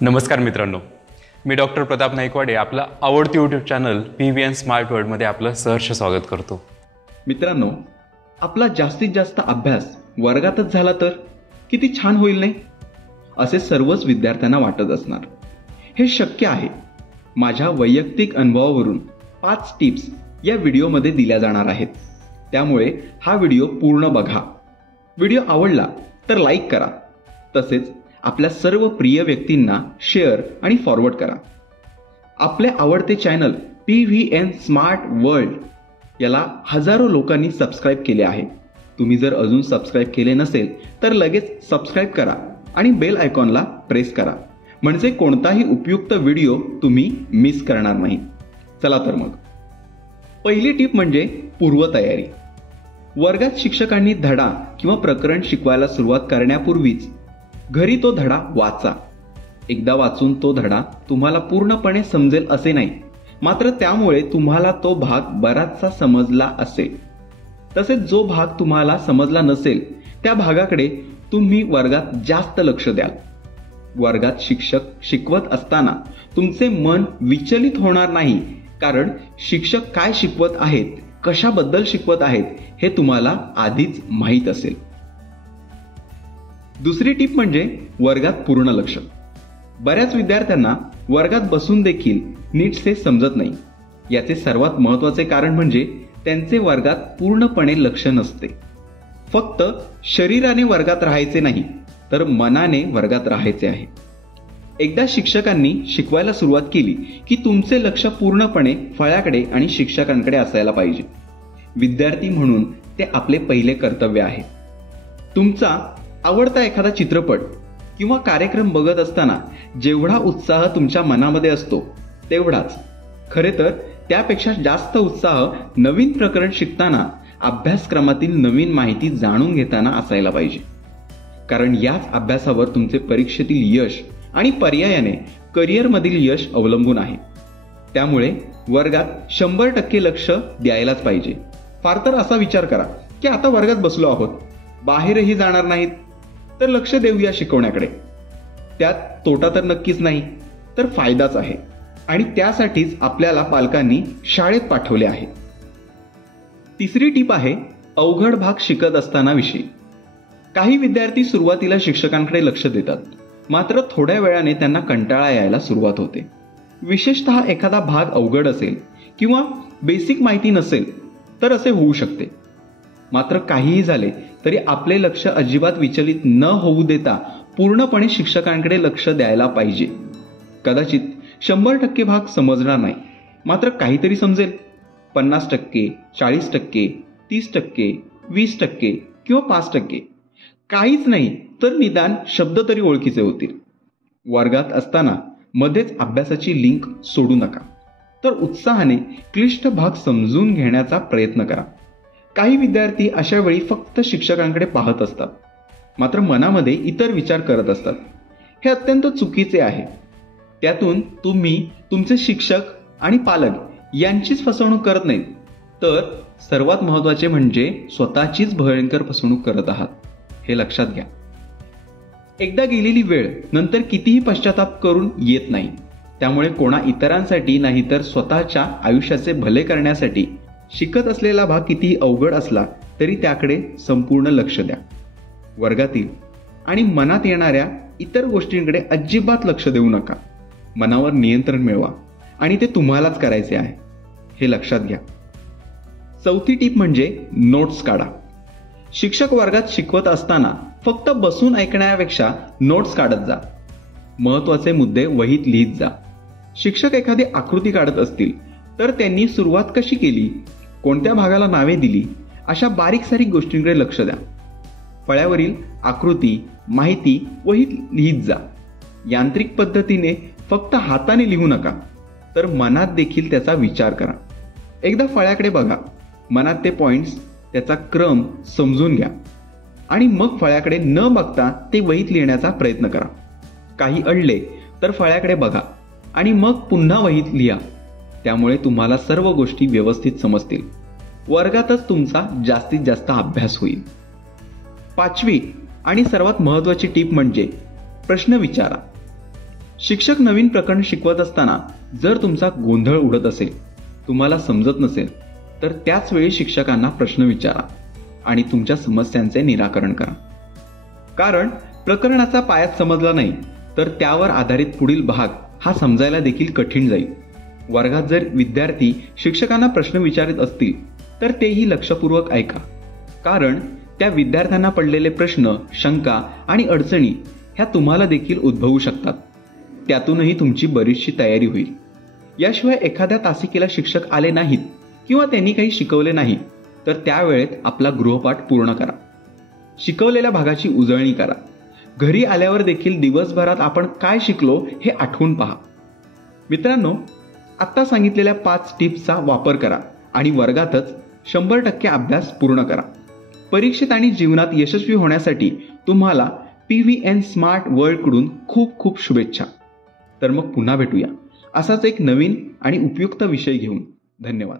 नमस्कार मित्रांनो, मी डॉक्टर प्रताप नाईकवाडे आपला आवडती यूट्यूब चॅनल PVN स्मार्ट वर्ल्डमध्ये आपलं सहर्ष स्वागत करतो. मित्रांनो, आपला जास्तीत जास्त अभ्यास वर्गातच झाला तर किती छान होईल नाही, असे सर्वच विद्यार्थ्यांना वाटत असणार. हे शक्य आहे. माझ्या वैयक्तिक अनुभवावरून 5 टिप्स या व्हिडिओमध्ये दिल्या जाणार आहेत. त्यामुळे हा व्हिडिओ पूर्ण बघा. व्हिडिओ आवडला तर लाईक करा. तसेच आपल्या सर्व प्रिय व्यक्तींना शेअर आणि फॉरवर्ड करा. आपले आवडते चॅनल PVN स्मार्ट वर्ल्ड याला हजारो लोकांनी सबस्क्राईब केले आहे. तुम्ही जर अजून सबस्क्राईब केले नसेल तर लगेच सबस्क्राईब करा आणि बेल आयकॉनला प्रेस करा, म्हणजे कोणताही उपयुक्त व्हिडिओ तुम्ही मिस करणार नाही. चला तर मग, पहिली टिप म्हणजे पूर्वतयारी. वर्गात शिक्षकांनी धडा किंवा प्रकरण शिकवायला सुरुवात करण्यापूर्वीच घरी तो धडा वाचा. एकदा वाचून तो धडा तुम्हाला पूर्णपणे समजेल असे नाही, मात्र त्यामुळे तुम्हाला तो भाग बराचसा समजला असेल. तसेच जो भाग तुम्हाला समजला नसेल त्या भागाकडे तुम्ही वर्गात जास्त लक्ष द्याल. वर्गात शिक्षक शिकवत असताना तुमचे मन विचलित होणार नाही, कारण शिक्षक काय शिकवत आहेत, कशाबद्दल शिकवत आहेत हे तुम्हाला आधीच माहीत असेल. दुसरी टिप म्हणजे वर्गात पूर्ण लक्ष. बऱ्याच विद्यार्थ्यांना वर्गात बसून देखील नीटसे समजत नाही. याचे सर्वात महत्त्वाचे कारण म्हणजे त्यांचे वर्गात पूर्णपणे लक्ष नसते. फक्त शरीराने वर्गात राहायचे नाही, तर मनाने वर्गात राहायचे आहे. एकदा शिक्षकांनी शिकवायला सुरुवात केली की तुमचे लक्ष पूर्णपणे फळ्याकडे आणि शिक्षकांकडे असायला पाहिजे. विद्यार्थी म्हणून ते आपले पहिले कर्तव्य आहे. तुमचा आवडता एखादा चित्रपट किंवा कार्यक्रम बघत असताना जेवढा उत्साह तुमच्या मनामध्ये असतो तेवढाच, खरे तर त्यापेक्षा जास्त उत्साह नवीन प्रकरण शिकताना, अभ्यासक्रमातील नवीन माहिती जाणून घेताना असायला पाहिजे. कारण याच अभ्यासावर तुमचे परीक्षेतील यश आणि पर्यायाने करिअरमधील यश अवलंबून आहे. त्यामुळे वर्गात 100% लक्ष द्यायलाच पाहिजे. फार तर असा विचार करा की आता वर्गात बसलो आहोत, बाहेरही जाणार नाहीत, तर लक्ष देऊया शिकवण्याकडे. त्यात तोटा तर नक्कीच नाही, तर फायदाच आहे. आणि त्यासाठीच आपल्याला पालकांनी शाळेत पाठवले आहे. तिसरी टीप आहे अवघड भाग शिकत असताना विषयी. काही विद्यार्थी सुरुवातीला शिक्षकांकडे लक्ष देतात, मात्र थोड्या वेळाने त्यांना कंटाळा यायला सुरुवात होते. विशेषतः एखादा भाग अवघड असेल किंवा बेसिक माहिती नसेल तर असे होऊ शकते. मात्र काहीही झाले तरी आपले लक्ष अजिबात विचलित न होऊ देता पूर्णपणे शिक्षकांकडे लक्ष द्यायला पाहिजे. कदाचित 100% भाग समजणार नाही, मात्र काहीतरी समजेल. 50%, 40%, 30%, 20% किंवा 5%. काहीच नाही तर निदान शब्द तरी ओळखीचे होतील. वर्गात असताना मध्येच अभ्यासाची लिंक सोडू नका, तर उत्साहाने क्लिष्ट भाग समजून घेण्याचा प्रयत्न करा. काही विद्यार्थी अशा वेळी फक्त शिक्षकांकडे पाहत असतात, मात्र मनामध्ये इतर विचार करत असतात. हे अत्यंत चुकीचे आहे. त्यातून तुम्ही तुमचे शिक्षक आणि पालक यांचीच फसवणूक करत नाहीत, तर सर्वात महत्त्वाचे म्हणजे स्वतःचीच भयंकर फसवणूक करत आहात, हे लक्षात घ्या. एकदा गेलेली वेळ नंतर कितीही पश्चाताप करून येत नाही. त्यामुळे कोणा इतरांसाठी नाही तर स्वतःच्या आयुष्याचे भले करण्यासाठी शिकत असलेला भाग कितीही अवघड असला तरी त्याकडे संपूर्ण लक्ष द्या. वर्गातील आणि मनात येणाऱ्या इतर गोष्टींकडे अजिबात लक्ष देऊ नका. मनावर नियंत्रण मिळवा आणि ते तुम्हालाच करायचे आहे, हे लक्षात घ्या. चौथी टीप म्हणजे नोट्स काढा. शिक्षक वर्गात शिकवत असताना फक्त बसून ऐकण्यापेक्षा नोट्स काढत जा. महत्त्वाचे मुद्दे वहीत लिहित जा. शिक्षक एखादी आकृती काढत असतील तर त्यांनी सुरुवात कशी केली, कोणत्या भागाला नावे दिली, अशा बारीक सारीक गोष्टींकडे लक्ष द्या. फळ्यावरील आकृती, माहिती वहीत लिहित जा. यांत्रिक पद्धतीने फक्त हाताने लिहू नका, तर मनात देखील त्याचा विचार करा. एकदा फळ्याकडे बघा, मनात ते पॉइंट्स, त्याचा क्रम समजून घ्या आणि मग फळ्याकडे न बघता ते वहीत लिहिण्याचा प्रयत्न करा. काही अडले तर फळ्याकडे बघा आणि मग पुन्हा वहीत लिहा. त्यामुळे तुम्हाला सर्व गोष्टी व्यवस्थित समजतील. वर्गातच तुमचा जास्तीत जास्त अभ्यास होईल. 5वी आणि सर्वात महत्त्वाची टीप म्हणजे प्रश्न विचारा. शिक्षक नवीन प्रकरण शिकवत असताना जर तुमचा गोंधळ उडत असेल, तुम्हाला समजत नसेल, तर त्याच वेळी शिक्षकांना प्रश्न विचारा आणि तुमच्या समस्यांचे निराकरण करा. कारण प्रकरणाचा पायाच समजला नाही तर त्यावर आधारित पुढील भाग हा समजायला देखील कठीण जाईल. वर्गात जर विद्यार्थी शिक्षकांना प्रश्न विचारित असतील तर तेही लक्षपूर्वक ऐका. कारण त्या विद्यार्थ्यांना पडलेले प्रश्न, शंका आणि अडचणी ह्या तुम्हाला देखील उद्भवू शकतात. त्यातूनही तुमची बरीचशी तयारी होईल. याशिवाय एखाद्या तासिकेला शिक्षक आले नाहीत किंवा त्यांनी काही शिकवले नाही तर त्यावेळेत आपला गृहपाठ पूर्ण करा. शिकवलेल्या भागाची उजळणी करा. घरी आल्यावर देखील दिवसभरात आपण काय शिकलो हे आठवून पहा. मित्रांनो, आत्ता सांगितलेल्या 5 टिप्सचा वापर करा आणि वर्गातच 100% अभ्यास पूर्ण करा. परीक्षेत आणि जीवनात यशस्वी होण्यासाठी तुम्हाला PVN स्मार्ट वर्ल्ड कडून खूप खूप शुभेच्छा. तर मग पुन्हा भेटूया असाच एक नवीन आणि उपयुक्त विषय घेऊन. धन्यवाद.